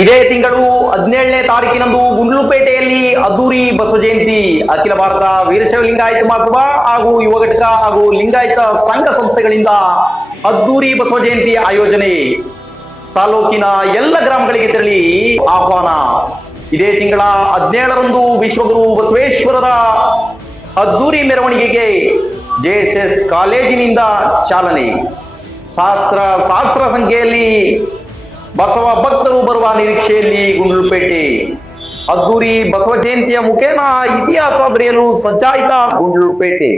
ಇದೇ ತಿಂಗಳು 17ನೇ ತಾರೀಕಿನಂದು ಗುಂಡ್ಲುಪೇಟೆಯಲ್ಲಿ ಅದ್ದೂರಿ ಬಸವ ಜಯಂತಿ ಅಖಿಲ ಭಾರತ ವೀರಶೈವ ಲಿಂಗಾಯತ ಮಹಾಸಭಾ ಹಾಗೂ ಯುವ ಘಟಕ ಹಾಗೂ ಲಿಂಗಾಯತ ಸಂಘ ಸಂಸ್ಥೆಗಳಿಂದ ಅದ್ದೂರಿ ಬಸವ ಜಯಂತಿ ಆಯೋಜನೆ. ತಾಲೂಕಿನ ಎಲ್ಲ ಗ್ರಾಮಗಳಿಗೆ ತೆರಳಿ ಆಹ್ವಾನ. ಇದೇ ತಿಂಗಳ 17ರಂದು ವಿಶ್ವಗುರು ಬಸವೇಶ್ವರರ ಅದ್ದೂರಿ ಮೆರವಣಿಗೆಗೆ ಜೆಎಸ್ಎಸ್ ಕಾಲೇಜಿನಿಂದ ಚಾಲನೆ. ಶಾಸ್ತ್ರ ಸಂಖ್ಯೆಯಲ್ಲಿ ಬಸವ ಭಕ್ತರು ಬರುವ ನಿರೀಕ್ಷೆಯಲ್ಲಿ ಗುಂಡ್ಲುಪೇಟೆ. ಅದ್ದೂರಿ ಬಸವ ಜಯಂತಿಯ ಮುಖೇನ ಇತಿಹಾಸ ಬರೆಯಲು ಸಜ್ಜಾಯಿತ ಗುಂಡ್ಲುಪೇಟೆ.